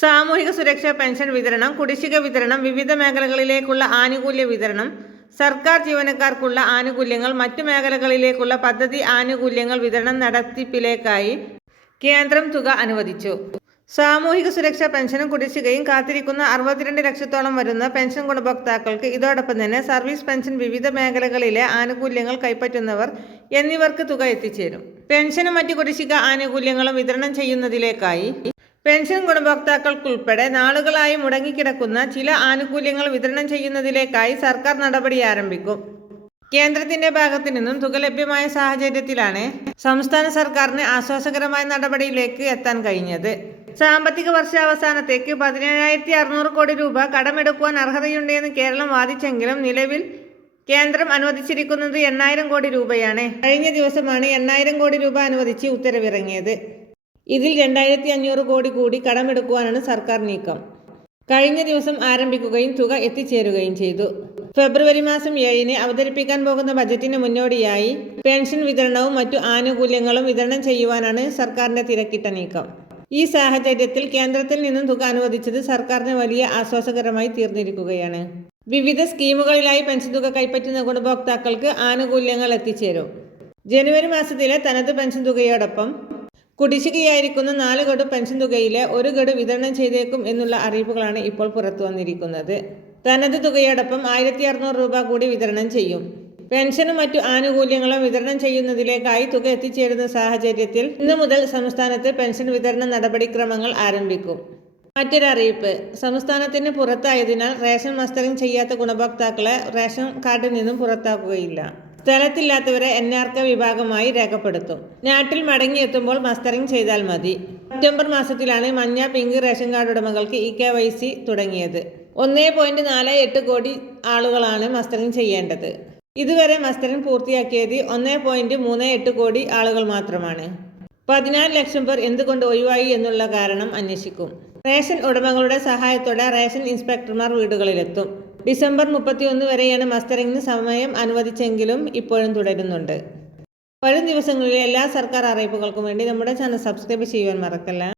സാമൂഹിക സുരക്ഷാ പെൻഷൻ വിതരണം, കുടിശ്ശിക വിതരണം, വിവിധ മേഖലകളിലേക്കുള്ള ആനുകൂല്യ വിതരണം, സർക്കാർ ജീവനക്കാർക്കുള്ള ആനുകൂല്യങ്ങൾ, മറ്റു മേഖലകളിലേക്കുള്ള പദ്ധതി ആനുകൂല്യങ്ങൾ വിതരണം നടത്തിപ്പിലേക്കായി കേന്ദ്രം തുക അനുവദിച്ചു. സാമൂഹിക സുരക്ഷാ പെൻഷനും കുടിശ്ശികയും കാത്തിരിക്കുന്ന 62 ലക്ഷത്തോളം വരുന്ന പെൻഷൻ ഗുണഭോക്താക്കൾക്ക് ഇതോടൊപ്പം തന്നെ സർവീസ് പെൻഷൻ, വിവിധ മേഖലകളിലെ ആനുകൂല്യങ്ങൾ കൈപ്പറ്റുന്നവർ എന്നിവർക്ക് തുക എത്തിച്ചേരും. പെൻഷനും മറ്റു കുടിശ്ശിക ആനുകൂല്യങ്ങളും വിതരണം ചെയ്യുന്നതിലേക്കായി പെൻഷൻ ഗുണഭോക്താക്കൾക്കുൾപ്പെടെ നാളുകളായി മുടങ്ങിക്കിടക്കുന്ന ചില ആനുകൂല്യങ്ങൾ വിതരണം ചെയ്യുന്നതിലേക്കായി സർക്കാർ നടപടി ആരംഭിക്കും. കേന്ദ്രത്തിന്റെ ഭാഗത്തു നിന്നും തുക ലഭ്യമായ സാഹചര്യത്തിലാണ് സംസ്ഥാന സർക്കാരിന് ആശ്വാസകരമായ നടപടിയിലേക്ക് എത്താൻ കഴിഞ്ഞത്. സാമ്പത്തിക വർഷാവസാനത്തേക്ക് 17,600 കോടി രൂപ കടമെടുക്കുവാൻ അർഹതയുണ്ട് എന്ന് കേരളം വാദിച്ചെങ്കിലും നിലവിൽ കേന്ദ്രം അനുവദിച്ചിരിക്കുന്നത് 8,000 കോടി രൂപയാണ്. കഴിഞ്ഞ ദിവസമാണ് 8,000 കോടി രൂപ അനുവദിച്ച് ഉത്തരവിറങ്ങിയത്. ഇതിൽ 2,500 കോടി കൂടി കടമെടുക്കുവാനാണ് സർക്കാർ നീക്കം. കഴിഞ്ഞ ദിവസം ആരംഭിക്കുകയും തുക എത്തിച്ചേരുകയും ചെയ്തു. ഫെബ്രുവരി മാസം 7-ന് അവതരിപ്പിക്കാൻ പോകുന്ന ബജറ്റിന് മുന്നോടിയായി പെൻഷൻ വിതരണവും മറ്റു ആനുകൂല്യങ്ങളും വിതരണം ചെയ്യുവാനാണ് സർക്കാരിന്റെ തിരക്കിട്ട നീക്കം. ഈ സാഹചര്യത്തിൽ കേന്ദ്രത്തിൽ നിന്നും തുക അനുവദിച്ചത് സർക്കാരിന് വലിയ ആശ്വാസകരമായി തീർന്നിരിക്കുകയാണ്. വിവിധ സ്കീമുകളിലായി പെൻഷൻ തുക കൈപ്പറ്റുന്ന ഗുണഭോക്താക്കൾക്ക് ആനുകൂല്യങ്ങൾ എത്തിച്ചേരും. ജനുവരി മാസത്തിലെ തനത് പെൻഷൻ തുകയോടൊപ്പം കുടിശ്ശികയായിരിക്കുന്ന 4 ഗഡു പെൻഷൻ തുകയിലെ 1 ഗഡു വിതരണം ചെയ്തേക്കും എന്നുള്ള അറിയിപ്പുകളാണ് ഇപ്പോൾ പുറത്തു വന്നിരിക്കുന്നത്. തനത് തുകയോടൊപ്പം 1,600 രൂപ കൂടി വിതരണം ചെയ്യും. പെൻഷനും മറ്റു ആനുകൂല്യങ്ങളും വിതരണം ചെയ്യുന്നതിലേക്കായി തുക എത്തിച്ചേരുന്ന സാഹചര്യത്തിൽ ഇന്നു മുതൽ സംസ്ഥാനത്ത് പെൻഷൻ വിതരണ നടപടിക്രമങ്ങൾ ആരംഭിക്കും. മറ്റൊരറിയിപ്പ്, സംസ്ഥാനത്തിന് പുറത്തായതിനാൽ റേഷൻ മസ്റ്ററിംഗ് ചെയ്യാത്ത ഗുണഭോക്താക്കളെ റേഷൻ കാർഡിൽ നിന്നും പുറത്താക്കുകയില്ല. സ്ഥലത്തില്ലാത്തവരെ NRK വിഭാഗമായി രേഖപ്പെടുത്തും. നാട്ടിൽ മടങ്ങിയെത്തുമ്പോൾ മസ്റ്ററിംഗ് ചെയ്താൽ മതി. സെപ്റ്റംബർ മാസത്തിലാണ് മഞ്ഞ, പിങ്ക് റേഷൻ കാർഡ് ഉടമകൾക്ക് EKYC തുടങ്ങിയത്. 1.48 കോടി ആളുകളാണ് മസ്റ്ററിംഗ് ചെയ്യേണ്ടത്. ഇതുവരെ മസ്റ്ററിംഗ് പൂർത്തിയാക്കിയത് 1.38 കോടി ആളുകൾ മാത്രമാണ്. 14 ലക്ഷം പേർ എന്തുകൊണ്ട് ഒഴിവായി എന്നുള്ള കാരണം അന്വേഷിക്കും. റേഷൻ ഉടമകളുടെ സഹായത്തോടെ റേഷൻ ഇൻസ്പെക്ടർമാർ വീടുകളിലെത്തും. ഡിസംബർ 31 വരെയാണ് മസ്റ്ററിംഗിന് സമയം അനുവദിച്ചെങ്കിലും ഇപ്പോഴും തുടരുന്നുണ്ട്. വരും ദിവസങ്ങളിലെ എല്ലാ സർക്കാർ അറിയിപ്പുകൾക്കും വേണ്ടി നമ്മുടെ ചാനൽ സബ്സ്ക്രൈബ് ചെയ്യുവാൻ മറക്കല്ല.